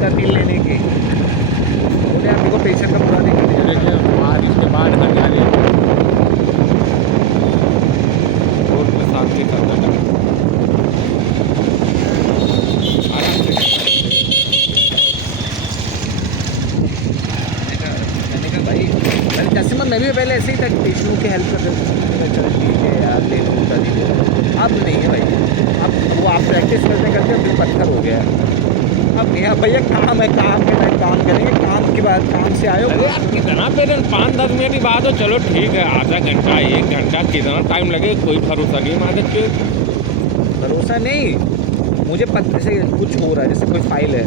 तरमील लेने की। बोले आप देखो पेशेंट का पूरा देखा देखिए बारिश के बाद हरियाली रोड पे शांति करना है। आराम से मैंने कहा भाई जैसे मैं भी पहले ऐसे ही था, पेशेंट की हेल्प कर देता था, चलो ठीक है यार ले लो बता दीजिए। अब नहीं है भाई, अब वो आप प्रैक्टिस करते करते दिल पत्थर हो गया। अब नहीं है भैया, काम है, काम के टाइम काम करेंगे, काम के बाद काम से आयो। अरे यार कितना पेरेंट 5-10 मिनट की बात हो, चलो ठीक है, आधा घंटा 1 घंटा कितना टाइम लगे कोई भरोसा नहीं मारे के। भरोसा नहीं, मुझे पता से कुछ हो रहा है, जैसे कोई फाइल है,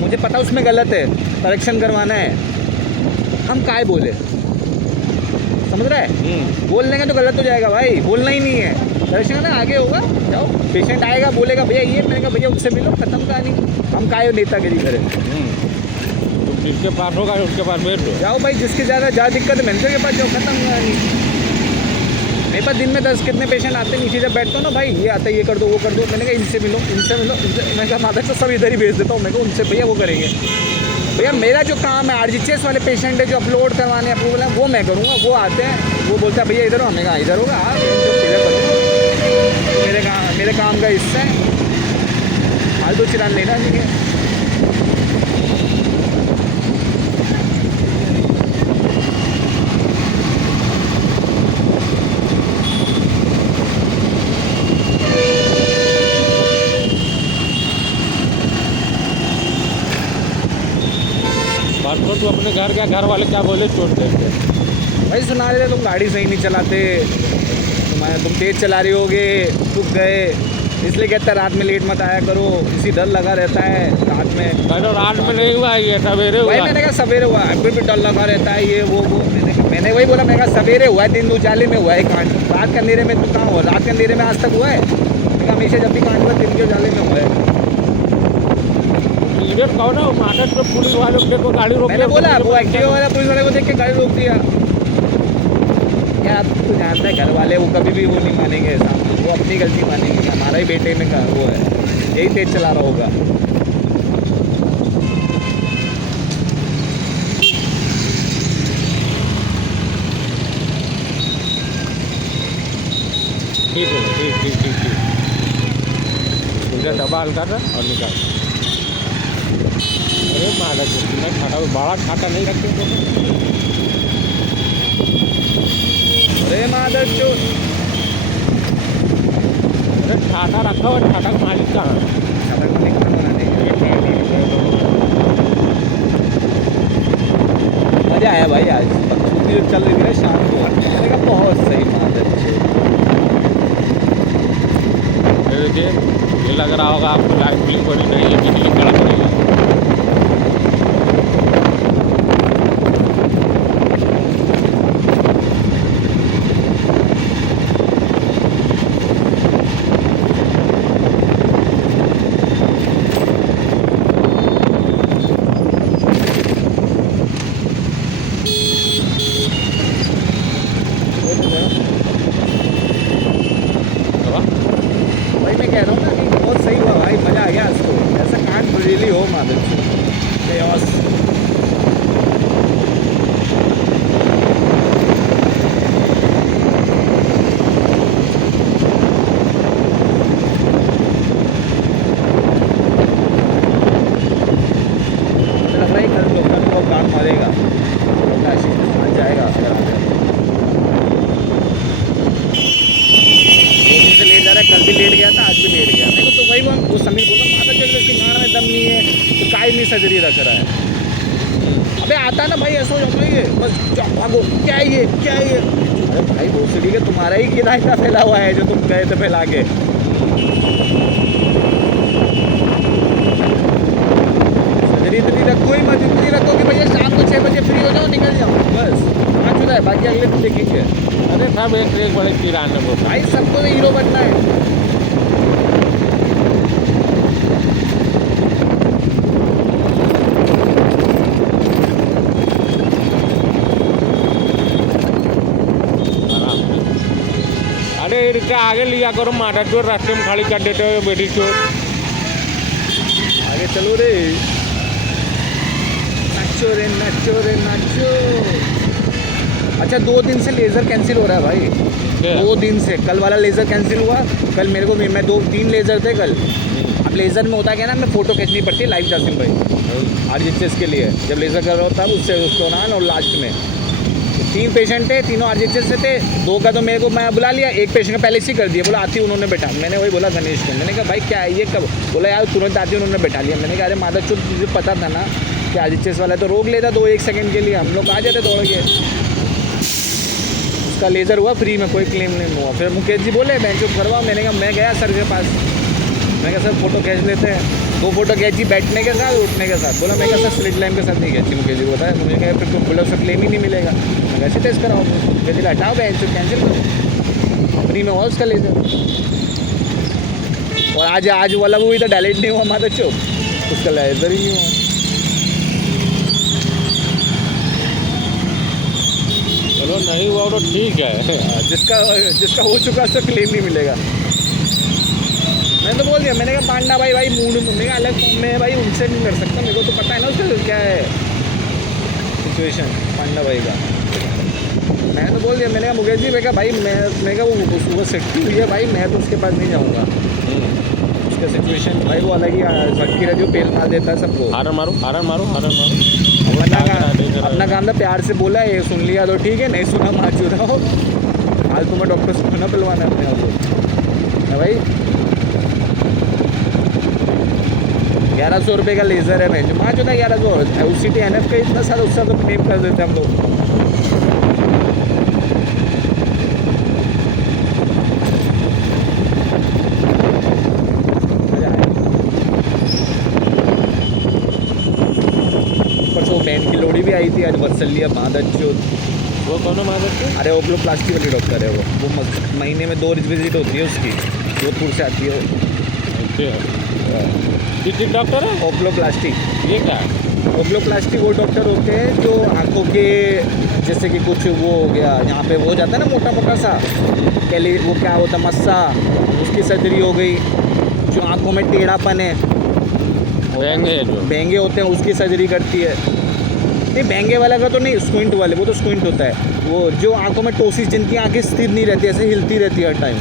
मुझे पता उसमें गलत है, करेक्शन करवाना है, हम काय बोले, समझ रहा है? बोल देंगे तो गलत हो जाएगा भाई, बोलना ही नहीं है, करेक्शन ना आगे होगा। जाओ पेशेंट आएगा बोलेगा भैया ये, मैंने कहा भैया उससे मिलो, खत्म कहानी, हम काय नेतागिरी करें। तो जिसके पास होगा उसके पास बैठ लो। जाओ भाई, जिसके ज़्यादा दिक्कत है मैनेजर के पास जाओ, खत्म कहानी। मेरे पास दिन में 10 कितने पेशेंट आते हैं, नीचे जब बैठता हूँ ना भाई, ये आता है ये कर दो वो कर दो, मैंने कहा इनसे मिलो इनसे मिलो इनसे, मैं कहा माता तो सब इधर ही भेज देता हूँ, मैं कहा उनसे भैया वो करेंगे। भैया मेरा जो काम है RGCS वाले पेशेंट है जो अपलोड करवाने अप्रूवल है वो मैं करूँगा, वो आते हैं वो बोलता है भैया इधर हो, हमने कहा इधर होगा आप जो क्लियर करूँगा, मेरे काम का हिस्सा है, फालतू चिरान लेना ठीक है। परसों तू अपने घर वाले क्या बोले छोड़ देते भाई सुना रहे थे तुम गाड़ी सही नहीं चलाते, तुम तेज़ चला रहे होगे, रुक गए, इसलिए कहता रात में लेट मत आया करो, इसी डर लगा रहता है रात में। तो रात में नहीं हुआ ये सवेरे हुआ। भाई मैंने कहा सवेरे हुआ, अभी भी डर लगा रहता है ये वो मैंने वही बोला, मैंने कहा सवेरे हुआ है, दिन उजाले में हुआ है कांड, रात के अंधेरे में तो कहाँ हुआ, रात के अंधेरे में आज तक हुआ है? मैंने कहा हमेशा जब भी कांड हुआ दिन के उजाले में हुआ है। कहो ना मार्केट में पुलिस वालों को गाड़ी रोक, मैंने बोला वो एक्टिवा वाला पुलिस वाले को देख के गाड़ी रोक दिया। यार तू जानता है घर वाले वो कभी भी वो नहीं मानेंगे सामने, वो अपनी गलती मानेंगे, हमारा ही बेटे में का वो है, यही तेज चला रहा होगा। ठीक है ठीक मुझे डब्बा हल्का था और निकाल। अरे मारा मैं छाटा बड़ा छाटा नहीं रखते तो। अरे मादर चोद, अरे छाटा रखा हुआ, छाटा का मालिक कहाँ? छाता को लेकर बनाने मज़ा आया भाई आज, बकचोदी जो चल रही थी ना शाम को, मैंने कहा बहुत सही मादर चोद। देखिए ये लग रहा होगा आपको लाइट ब्लिंक हो रही नहीं है, बिजली कड़क रही है। भाई मैं कह रहा हूँ ना कि बहुत सही हुआ भाई, मज़ा आ गया आज तो, ऐसा कांड रियली हो मादर चोद। कान मारेगा आशीष जाएगा अगर आ जाए, से लेट जा रहा है, कल भी लेट गया था आज भी लेट गया। मेरे को तो वही वो समीर बोला माता चल इसकी गाना में दम नहीं है तो काय नहीं सर्जरी रख रहा है। अबे आता है ना भाई ऐसा हो जाता है ये, बस भागो क्या है ये क्या है ये। अरे भाई भोसड़ी के तुम्हारा ही किराया इतना फैला हुआ है जो तुम गए थे फैला के। सर्जरी इतनी रखो ही मत, इतनी रखो कि भैया शाम को 6 बजे फ्री हो जाओ निकल जाओ, बस 5 हो जाए, बाकी अगले दिन देखेंगे। अरे सब एक बड़े किराने को भाई सबको तो हीरो बनना है। अरे इनके आगे लिया करो, माता चोर रास्ते में खड़ी कर देते हो बेटी चोर। आगे चलो रे, नाचो रे नाचो रे नाचो। अच्छा 2 दिन से लेज़र कैंसिल हो रहा है भाई, क्या? 2 दिन से। कल वाला लेज़र कैंसिल हुआ, कल मेरे को मैं 2-3 लेज़र थे कल। अब लेज़र में होता क्या ना, मैं फ़ोटो खींचनी पड़ती है लाइव जासिम भाई आरजीएचएस के लिए, जब लेज़र कर रहा होता तब उससे उसको ना, और लास्ट में 3 पेशेंट थे, तीनों आरजीएचएस से थे। 2 का तो मेरे को मैं बुला लिया, 1 पेशेंट का पहले से ही कर दिया, बोला आती उन्होंने बैठा। मैंने वही बोला गणेश को, मैंने कहा भाई क्या है ये, कब? बोला यार तुरंत आती उन्होंने बैठा लिया। मैंने कहा अरे माता चुप, मुझे पता था ना कि आरजीएचएस वाला तो रोक लेता 2-1 सेकंड के लिए, हम लोग आ जाते दौड़ के। उसका लेज़र हुआ फ्री में, कोई क्लेम नहीं हुआ। फिर मुकेश जी बोले बैंक चुप करवाओ। मैंने कहा मैं गया सर के पास, मैं कहा सर फ़ोटो खींच लेते हैं। 2 फ़ोटो खींची बैठने के साथ, उठने के साथ। बोला मैं कहा सर स्लिट लाइन के साथ नहीं खींची। मुकेश जी को बताया, मुझे कहा फिर तुम बोला उसका क्लेम ही नहीं मिलेगा। मैं कैसे टेस्ट कराओ? मुकेश जी हटाओ बैंक चुप, कैंसिल करो, फ्री में हुआ उसका लेज़र। और आज वाला वो भी तो डायलेट नहीं हुआ माता चुप, उसका लेज़र ही नहीं हुआ। चलो नहीं हुआ तो ठीक है। जिसका हो चुका उसका क्लेम नहीं मिलेगा। मैंने तो बोल दिया, मैंने कहा पांडा भाई मूड में अलग फॉर्म में है भाई, उनसे नहीं कर सकता, मेरे को तो पता है ना उसका क्या है सिचुएशन पांडा भाई का। मैंने तो बोल दिया, मैंने कहा मुकेश जी, मैं कहा भाई मैं कहा वो सुबह सेफ्टी हुई है भाई, मैं तो उसके पास नहीं जाऊँगा। उसका सिचुएशन भाई वो अलग ही झटकी रहती है, पेल मार देता है सबको। हारन मारो हारन मारो हारन मारो। अपना काम था, प्यार से बोला, ये सुन लिया तो ठीक है, नहीं सुना मार चुरा हो। आज तुम्हें डॉक्टर से ना पिलवाना है अपने आप को है भाई। 1100 रुपये का लेज़र है भाई, मार चुरा 1100। UCT NF का इतना सारा, उसका तो क्लेम कर देते हम लोग। बहन की लोड़ी भी आई थी आज, वत्सल्य मादच्युत। वो कौन है माधव? अरे ओक्लोप्लास्टी वाली डॉक्टर है वो महीने में 2 विजिट होती है उसकी, जोधपुर से आती है। किस डॉक्टर है? ओक्लोप्लास्टी। ये क्या है? ओक्लोप्लास्टी वो डॉक्टर होते हैं जो आँखों के, जैसे कि कुछ वो हो गया यहाँ पे, वो जाता है ना मोटा मोटा सा कैली, वो क्या होता है मस्सा, उसकी सर्जरी हो गई। जो आँखों में टेढ़ापन है, बेंगे होते हैं, उसकी सर्जरी करती है। नहीं बेंगे वाला का तो नहीं, स्क्विंट वाले, वो तो स्क्विंट होता है। वो जो आंखों में टोसिस, जिनकी आंखें स्थिर नहीं रहती, ऐसे हिलती रहती है हर टाइम,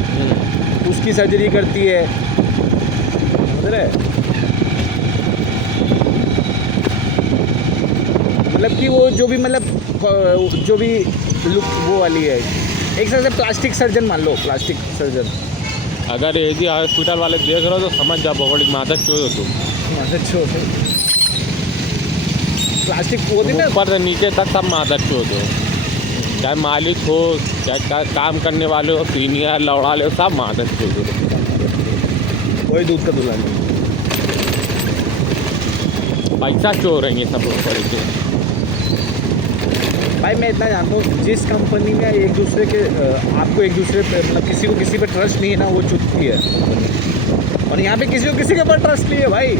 उसकी सर्जरी करती है। समझ रहे? मतलब कि वो जो भी लुक वो वाली है, एक तरह से प्लास्टिक सर्जन मान लो, प्लास्टिक सर्जन। अगर एक ही हॉस्पिटल वाले देख रहे हो तो समझ जाओ बड़ी मादक चोर हो तुम। प्लास्टिक वो थी ना, ऊपर से नीचे तक सब मादक चोर हो, चाहे मालिक हो, चाहे काम करने वाले हो, सीनियर लौड़ा ले, सब मादक चोर हो। कोई दूध का दूल्हा नहीं, पैसा चोर है ये सब ऊपर से। भाई मैं इतना जानता हूँ, जिस कंपनी में एक दूसरे के आपको एक दूसरे पे, मतलब किसी को किसी पे ट्रस्ट नहीं है ना, वो चुटकी है। और यहाँ पे किसी को किसी के ऊपर ट्रस्ट नहीं है भाई,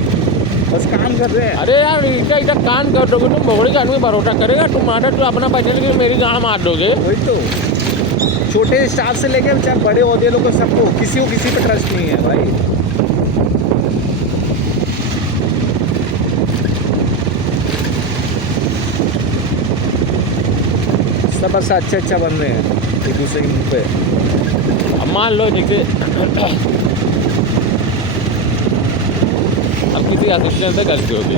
बस काम कर रहे हैं। अरे यार इधर कान कर दोगे तुम, बगड़ी का आदमी भरोसा करेगा? तुम मार तो अपना पैसे लेके मेरी गाँव मार दोगे। वही तो, छोटे स्टाफ से लेकर चाहे बड़े होते लोग को, सबको किसी को किसी पे ट्रस्ट नहीं है भाई। सब बस अच्छा बन रहे हैं एक दूसरे के मुँह पे। अब मान लो जैसे अब किसी असिस्टेंट से गलती हो गई,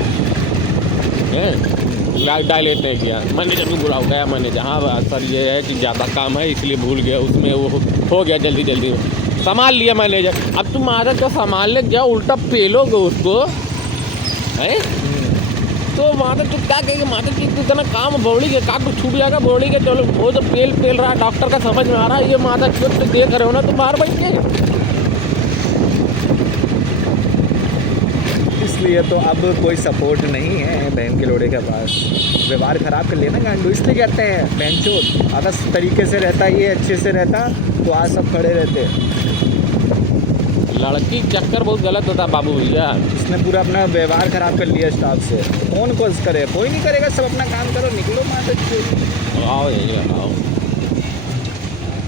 डायलेट नहीं किया, मैनेजर भी बुरा हो गया, मैनेजर हाँ सर ये है कि ज़्यादा काम है इसलिए भूल गया, उसमें वो हो गया, जल्दी संभाल लिया मैनेजर। अब तुम आदत तो संभालने जाओ, उल्टा पेलोगे उसको है तो माता तू क्या कहेगी? माता की इतना काम बॉडी के का कुछ छूट जाएगा बॉडी के, चलो वो तो पेल रहा है, डॉक्टर का समझ में आ रहा है, ये माता चुप तो देख रहे हो ना तुम बाहर बैठ के। इसलिए तो अब कोई सपोर्ट नहीं है बहन के लोड़े के पास, व्यवहार ख़राब कर लेना गांडू, इसलिए कहते हैं बहन चोद। अगर तरीके से रहता, ये अच्छे से रहता तो आज सब खड़े रहते। लड़की चक्कर बहुत गलत होता बाबू भैया, इसने पूरा अपना व्यवहार ख़राब कर लिया स्टाफ से। कौन करे? कोई नहीं करेगा, सब अपना काम करो, निकलो माता चोद। आओ ये आओ।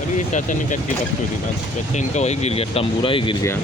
अभी चाचा ने क्या की बच्चे इनका वही गिर गया, तंबूरा ही गिर गया।